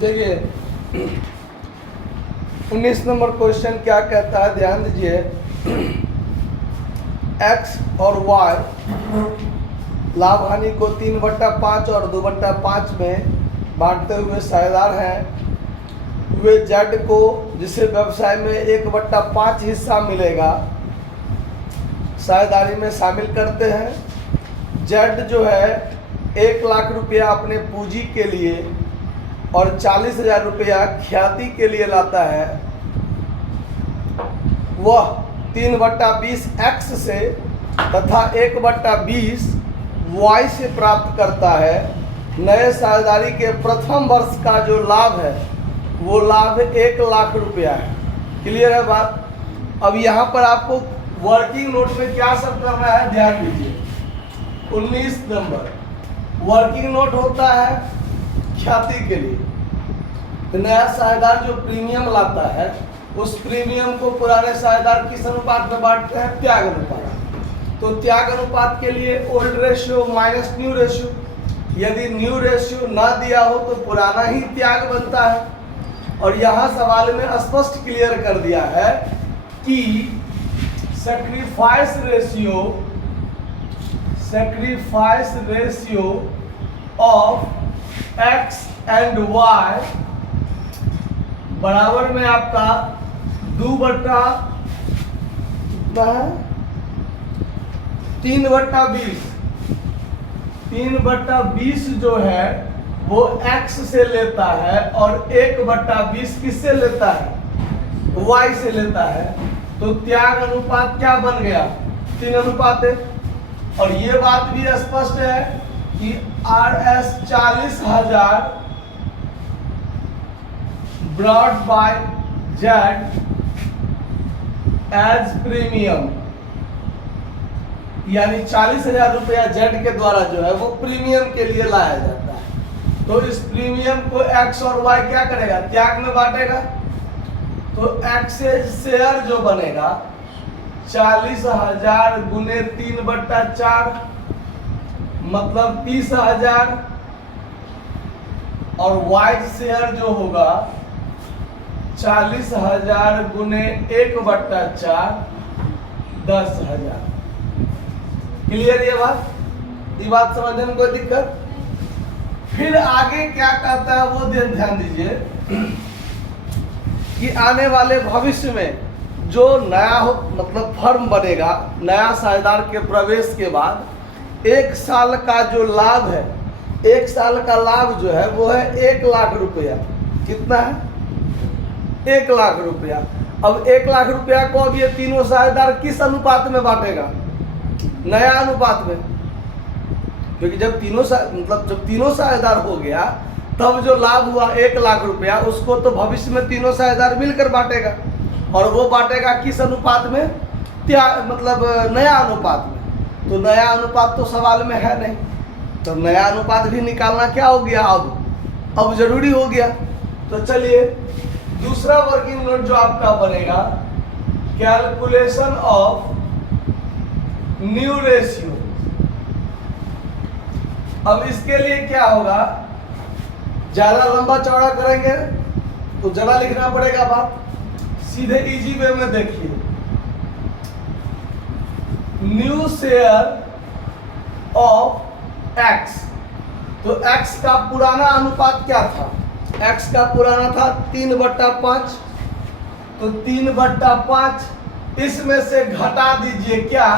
देखिए 19 number question क्या कहता है, ध्यान दीजिए। एक्स और वाई लाभ हानि को 3/5 और 2/5 में बांटते हुए साझेदार हैं। वे जेड को, जिसे व्यवसाय में 1/5 हिस्सा मिलेगा, साझेदारी में शामिल करते हैं। जेड जो है 1 लाख रुपया अपने पूंजी के लिए और 40,000 रुपया ख्याति के लिए लाता है। वह 3/20 एक्स से तथा 1/20 वाई से प्राप्त करता है। नए साझेदारी के प्रथम वर्ष का जो लाभ है वो लाभ 1 लाख रुपया है। क्लियर है बात? अब यहाँ पर आपको वर्किंग नोट में क्या सब करना है, ध्यान दीजिए। 19 नंबर वर्किंग नोट होता है ख्याति के लिए। तो नया साझेदार जो प्रीमियम लाता है उस प्रीमियम को पुराने साझेदार किस अनुपात में बांटते हैं? त्याग अनुपात। तो त्याग अनुपात के लिए old ratio minus new ratio. यदि न्यू रेशियो ना दिया हो तो पुराना ही त्याग बनता है। और यहाँ सवाल में स्पष्ट क्लियर कर दिया है कि sacrifice ratio of x and y बराबर में आपका 3/20 जो है वो x से लेता है और 1/20 किससे लेता है? y से लेता है। तो त्याग अनुपात क्या बन गया? 3 अनुपात है। और ये बात भी स्पष्ट है कि RS 40,000 brought by Z as premium, यानी 40,000 रुपया जेड के द्वारा जो है वो प्रीमियम के लिए लाया जाता है। तो इस प्रीमियम को एक्स और वाई क्या करेगा? त्याग में बांटेगा। तो एक्सेज शेयर जो बनेगा 40,000 गुने 3/4 मतलब 30,000 और वाई शेयर जो होगा 40,000 गुने 1/4 10,000। क्लियर ये बात समझने में कोई दिक्कत? फिर आगे क्या कहता है वो ध्यान दीजिए कि आने वाले भविष्य में जो नया हो मतलब फर्म बनेगा, नया साझेदार के प्रवेश के बाद 1 साल का जो लाभ है, 1 साल का लाभ जो है वो है 1 लाख रुपया। कितना है? 1 लाख रुपया। अब 1 लाख रुपया को अब ये तीनों साझेदार किस अनुपात में बांटेगा? नया अनुपात में। क्योंकि जब तीनों साझेदार हो गया तब जो लाभ हुआ 1 लाख रुपया उसको तो भविष्य में तीनों साझेदार मिलकर बांटेगा। और वो बांटेगा किस अनुपात में? नया अनुपात में। तो नया अनुपात तो सवाल में है नहीं, तो नया अनुपात भी निकालना क्या हो गया? अब जरूरी हो गया। तो चलिए दूसरा वर्किंग नोट जो आपका बनेगा, कैलकुलेशन ऑफ न्यू रेशियो। अब इसके लिए क्या होगा, ज्यादा लंबा चौड़ा करेंगे तो जरा लिखना पड़ेगा बात। सीधे इजी वे में देखिए, न्यू शेयर ऑफ एक्स। तो एक्स का पुराना अनुपात क्या था? एक्स का पुराना था 3/5। तो 3/5 इसमें से घटा दीजिए क्या?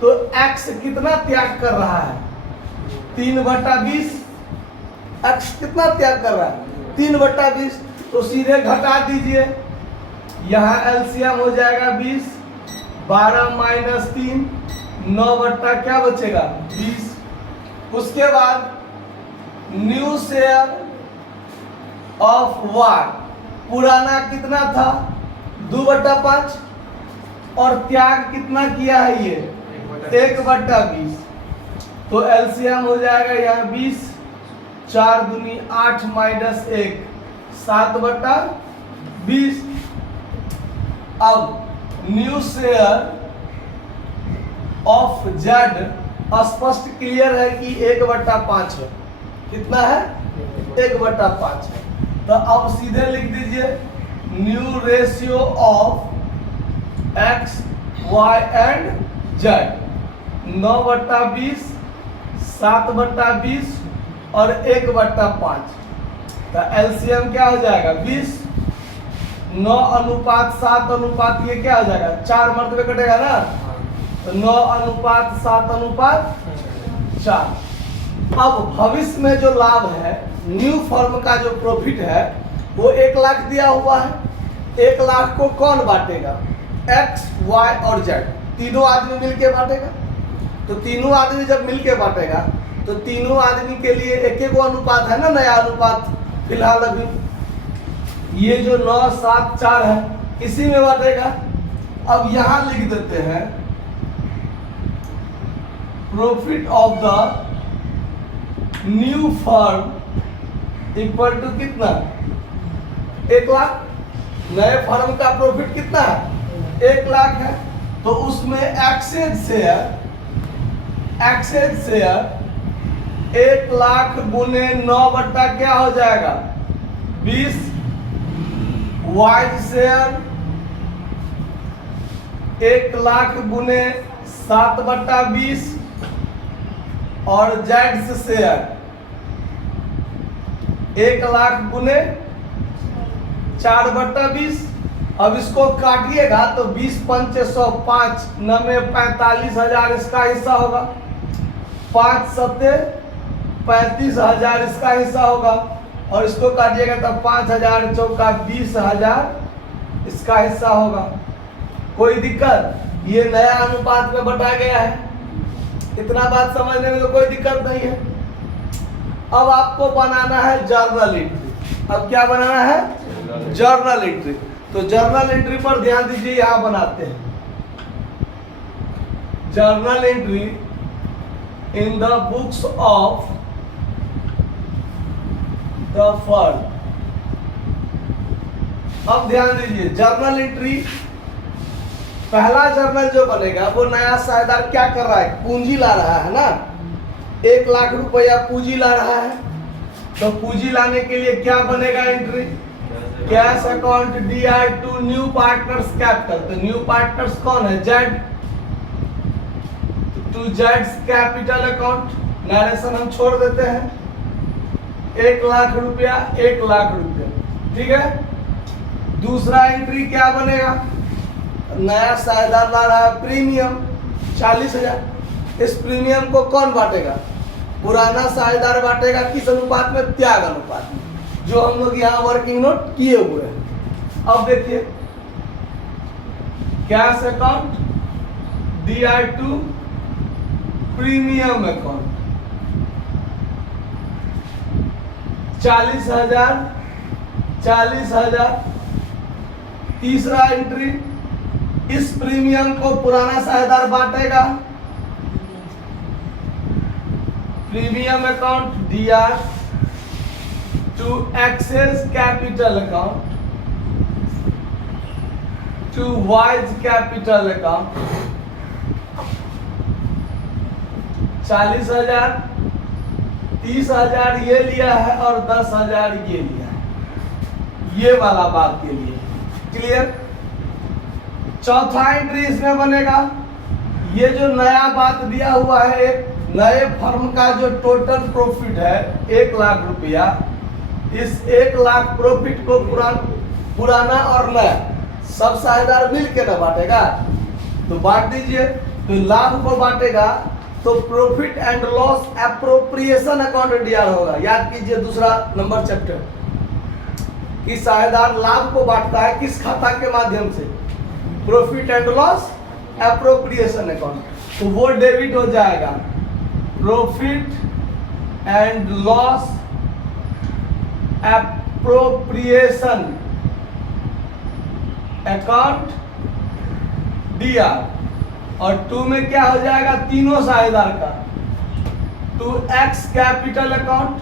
तो x कितना त्याग कर रहा है? 3/20। x कितना त्याग कर रहा है? 3/20। तो सीधे घटा दीजिए, यहाँ एलसीएम हो जाएगा 20, 12 - 3 9 क्या बचेगा? 20। उसके बाद न्यू शेयर ऑफ वाई, पुराना कितना था? 2/5 और त्याग कितना किया है ये? 1/20। तो एलसीएम हो जाएगा यहाँ 20, 4 दूनी 8 - 1 7/20। अब न्यू शेयर ऑफ जेड स्पष्ट क्लियर है कि 1/5 है। कितना है? 1/5 है। तो अब सीधे लिख दीजिए new ratio of x y and z, 9/20, 7/20 और 1/5। तो एलसीएम क्या हो जाएगा 20, 9:7 ये क्या हो जाएगा 4 मर्तबे कटेगा ना, तो 9:7:4। अब भविष्य में जो लाभ है, न्यू फर्म का जो प्रॉफिट है वो 1 लाख दिया हुआ है। 1 लाख को कौन बांटेगा, एक्स वाई और जेड, तीनों आदमी मिलके बांटेगा। तो तीनों आदमी जब मिलके बांटेगा तो तीनों आदमी के लिए एक गो अनुपात है ना, नया अनुपात फिलहाल अभी ये जो 9:7:4 है इसी में बांटेगा। अब यहां लिख देते हैं profit of the new firm equal to कितना, 1 लाख। नए फर्म का प्रॉफिट कितना है, 1 लाख है। तो उसमें एक्सेस शेयर 1 लाख गुने 9 क्या हो जाएगा 20, वाइज शेयर 1 लाख गुने 7/20 और जेड शेयर 1 लाख गुने 4/20। अब इसको काटिएगा तो 20×5 105, 45,000 इसका हिस्सा होगा, 5×7 35,000 इसका हिस्सा होगा, और इसको काटिएगा तो 5,000 चौका 20,000 इसका हिस्सा होगा। कोई दिक्कत, ये नया अनुपात में बटा गया है, इतना बात समझने में तो कोई दिक्कत नहीं है। अब आपको बनाना है जर्नल एंट्री। अब क्या बनाना है, जर्नल एंट्री। तो जर्नल एंट्री पर ध्यान दीजिए, यहां बनाते हैं journal entry in the books of the firm. अब ध्यान दीजिए जर्नल एंट्री, पहला जर्नल जो बनेगा वो नया साझेदार क्या कर रहा है, पूंजी ला रहा है ना, 1 लाख रुपया पूंजी ला रहा है। तो पूंजी लाने के लिए क्या बनेगा entry, cash account DR to new partners capital. तो न्यू पार्टनर्स कौन है, जेड, टू जेड्स कैपिटल अकाउंट। नरेशन हम छोड़ देते हैं, 1 लाख रुपया 1 लाख रुपया, ठीक है। दूसरा एंट्री क्या बनेगा, नया साझेदार ला रहा है प्रीमियम 40,000। इस प्रीमियम को कौन बांटेगा, पुराना साझेदार बांटेगा। किस अनुपात में, त्याग अनुपात में, जो हम लोग यहाँ वर्किंग नोट किए हुए हैं। अब देखिए cash account DR to premium account 40,000। तीसरा एंट्री, इस प्रीमियम को पुराना साझेदार बांटेगा, premium account DR to X's capital account to wise capital account 40,000, 30,000 ये लिया है और 10,000 ये लिया है, ये वाला बात के लिए क्लियर। चौथा एंट्री इसमें बनेगा, ये जो नया बात दिया हुआ है, एक नए फर्म का जो टोटल प्रॉफिट है 1 लाख रुपया, इस 1 लाख प्रॉफिट को पुराना और नया सब साझेदार मिल के ना बांटेगा, तो बांट दीजिए। तो लाभ को बांटेगा तो profit and loss appropriation account DR होगा। याद कीजिए दूसरा नंबर चैप्टर कि साझेदार लाभ को बांटता है किस खाता के माध्यम से, profit and loss appropriation account. तो वो डेबिट हो जाएगा profit and loss appropriation account DR, और 2 में क्या हो जाएगा, तीनों साझेदार का, to x capital account,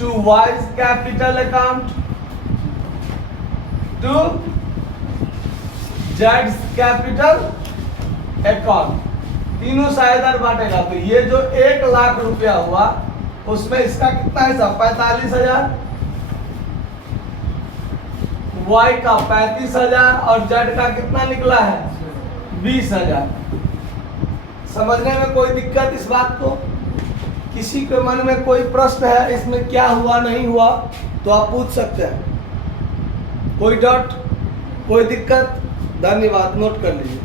to wise capital account, to जेड्स कैपिटल अकाउंट, तीनों साझेदार बांटेगा। तो ये जो 1 लाख रुपया हुआ उसमें इसका कितना हिस्सा, 45,000, वाई का 35,000 और जेड का कितना निकला है 20,000। समझने में कोई दिक्कत इस बात को? किसी के मन में कोई प्रश्न है इसमें क्या हुआ नहीं हुआ तो आप पूछ सकते हैं। कोई डाउट, कोई दिक्कत? धन्यवाद, नोट कर लीजिए।